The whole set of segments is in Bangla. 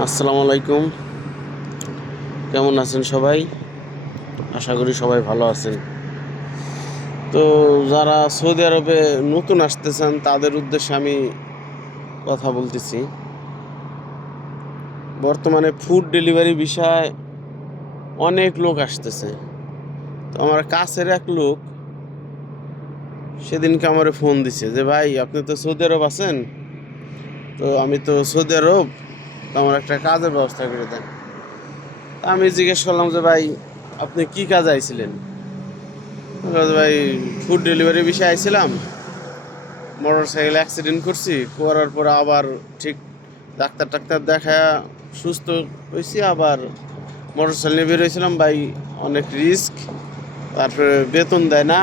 আসসালামু আলাইকুম। কেমন আছেন সবাই? আশা করি সবাই ভালো আছেন। তো যারা সৌদি আরবে নতুন আসতেছেন, তাদের উদ্দেশ্যে আমি কথা বলতেছি। বর্তমানে ফুড ডেলিভারি বিষয়ে অনেক লোক আসতেছে। তো আমার কাছের এক লোক, সেদিনকে আমার ফোন দিছে যে, ভাই, আপনি তো সৌদি আরব আছেন? তো আমি তো সৌদি আরব তো আমার একটা কাজের ব্যবস্থা করে দেন। আমি জিজ্ঞেস করলাম যে, ভাই, আপনি কি কাজ আইছিলেন? ভাই ফুড ডেলিভারি বিষয়ে আইছিলাম। মোটর সাইকেল অ্যাক্সিডেন্ট করছি। করার পর আবার ঠিক ডাক্তার টাক্তার দেখা সুস্থ হয়েছি আবার মোটর সাইকেল নিয়ে বেরোয়েছিলাম ভাই, অনেক রিস্ক তারপরে বেতন দেয় না।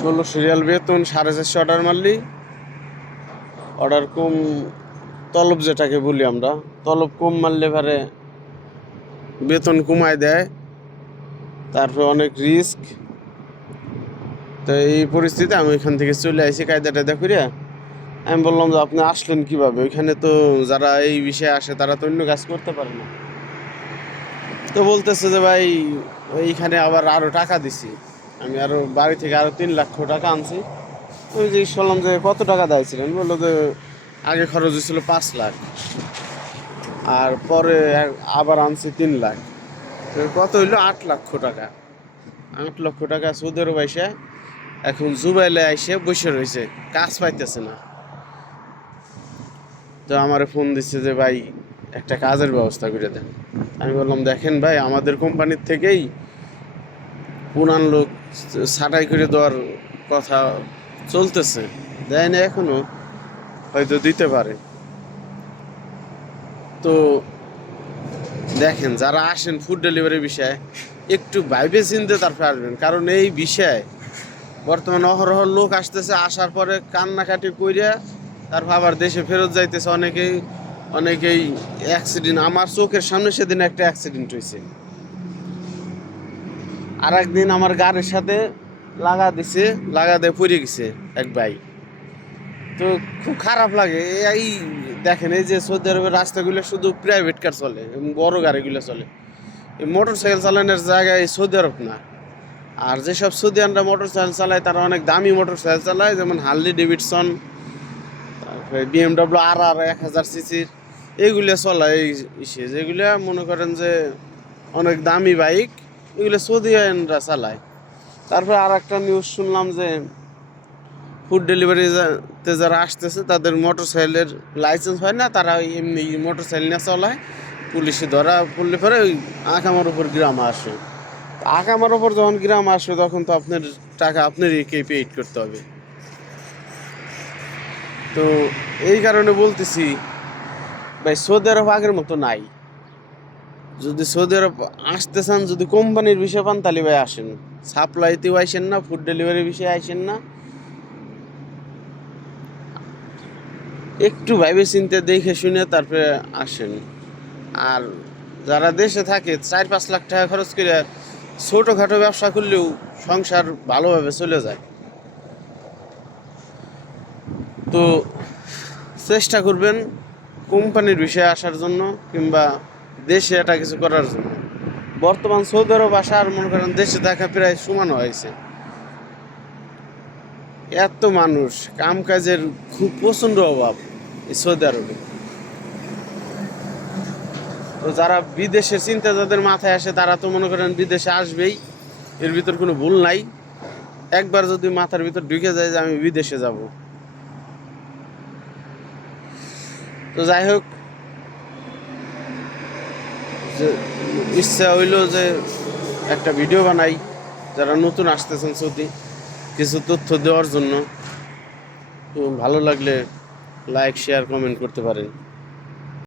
ষোলো সিরিয়াল বেতন, সাড়ে চারশো অর্ডার মারলি। অর্ডার কম তলব যেটাকে বলি আমরা, তলব কম মারলে পারে বেতন কমায় দেয়, তারপর অনেক রিস্ক তো এই পরিস্থিতি আমি ওইখান থেকে চলে আসি কায়দা টায়দা করিয়া আমি বললাম যে আপনি আসলেন কীভাবে? ওইখানে তো যারা এই বিষয়ে আসে তারা তো অন্য কাজ করতে পারে না। তো বলতেছে যে ভাই, এইখানে আবার আরও টাকা দিছি। আমি আরও বাড়ি থেকে আরও তিন লক্ষ টাকা আনছি। আমি জিজ্ঞেস করলাম যে কত টাকা দিয়েছিলেন বলল যে আগে খরচ হয়েছিল পাঁচ লাখ। আর পরে আবার আনছি তিন লাখ। কত হইল? আট লক্ষ টাকা। আট লক্ষ টাকা সৌদি আরব আইসে এখন জুবাইলে আইসে বসে রয়েছে, কাজ পাইতেছে না। তো আমার ফোন দিচ্ছে যে, ভাই, একটা কাজের ব্যবস্থা করে দেন। আমি বললাম, দেখেন ভাই, আমাদের কোম্পানির থেকেই পুরান লোক ছাটাই করে দেওয়ার কথা চলতেছে। দেয় না এখনও। হয়তো দিতে পারে। তো দেখেন, যারা আসেন ফুড ডেলিভারি বিষয়ে, একটু ভাইবে চিনতে তারপরে আসবেন। কারণ এই বিষয়ে বর্তমানে অহরহ লোক আসতেছে, আসার পরে কান্নাকাটি কইরা তারপর আবার দেশে ফেরত যাইতেছে। অনেকেই অনেকেই অ্যাক্সিডেন্ট আমার চোখের সামনে সেদিন একটা অ্যাক্সিডেন্ট হয়েছে আর একদিন আমার গাড়ির সাথে লাগা দিছে, লাগা দিয়ে পড়ে গেছে এক ভাই। তো খুব খারাপ লাগে। এই দেখেন, এই যে সৌদি আরবের রাস্তাগুলো শুধু প্রাইভেট কার চলে বড় গাড়িগুলো চলে। এই মোটর সাইকেল চালানোর জায়গায় সৌদি আরব না। আর যেসব সৌদিয়ানরা মোটর সাইকেল চালায়, তারা অনেক দামি মোটর সাইকেল চালায়, যেমন হার্লি ডেভিডসন, তারপরে বিএমডাব্লিউ আর আর এক হাজার সিসির এইগুলো চলায় এই ইসে, যেগুলো মনে করেন যে অনেক দামি বাইক এগুলো সৌদি সৌদিয়ানরা চালায়। তারপরে আর একটা নিউজ শুনলাম যে ফুড ডেলিভারিতে যারা আসতেছে, তাদের মোটর সাইকেলের লাইসেন্স হয় না, তারা ওই এমনি মোটর সাইকেল নিয়ে চলায়। পুলিশে ধরা পড়লে পরে ওই আকামার উপর গ্রাম আসে। আকামার উপর যখন গ্রাম আসবে তখন তো আপনার টাকা আপনারই কে পেইড করতে হবে। তো এই কারণে বলতেছি, ভাই, সৌদি আরব আগের মতো নাই। যদি সৌদি আরব আসতে চান, যদি কোম্পানির বিষয় পান, তাহলে ভাই আসেন। সাপ্লাইতেও আইসেন না ফুড ডেলিভারি বিষয়ে আইসেন না। একটু ভাইবে চিনতে, দেখে শুনে তারপরে আসেন। আর যারা দেশে থাকে, চার পাঁচ লাখ টাকা খরচ করে ছোটোখাটো ব্যবসা করলেও সংসার ভালোভাবে চলে যায়। তো চেষ্টা করবেন কোম্পানির বিষয়ে আসার জন্য কিংবা দেশে এটা কিছু করার জন্য। বর্তমান সৌদি আরব আর মনে করেন দেশে দেখা প্রায় সমান হয়েছে। এত মানুষ, কাম কাজের খুব প্রচণ্ড অভাব। সৌদি আরবে। তো যারা বিদেশের চিন্তা যাদের মাথায় আসে, তারা তো মনে করেন বিদেশে আসবেই। এর ভিতর কোনো ভুল নাই। একবার যদি মাথার ভিতর ঢুকে যায় যে আমি বিদেশে যাব। তো যাই হোক, যে ইচ্ছা হইল যে একটা ভিডিও বানাই, যারা নতুন আসতেছেন সৌদি, কিছু তথ্য দেওয়ার জন্য। তো ভালো লাগলে লাইক শেয়ার কমেন্ট করতে পারেন।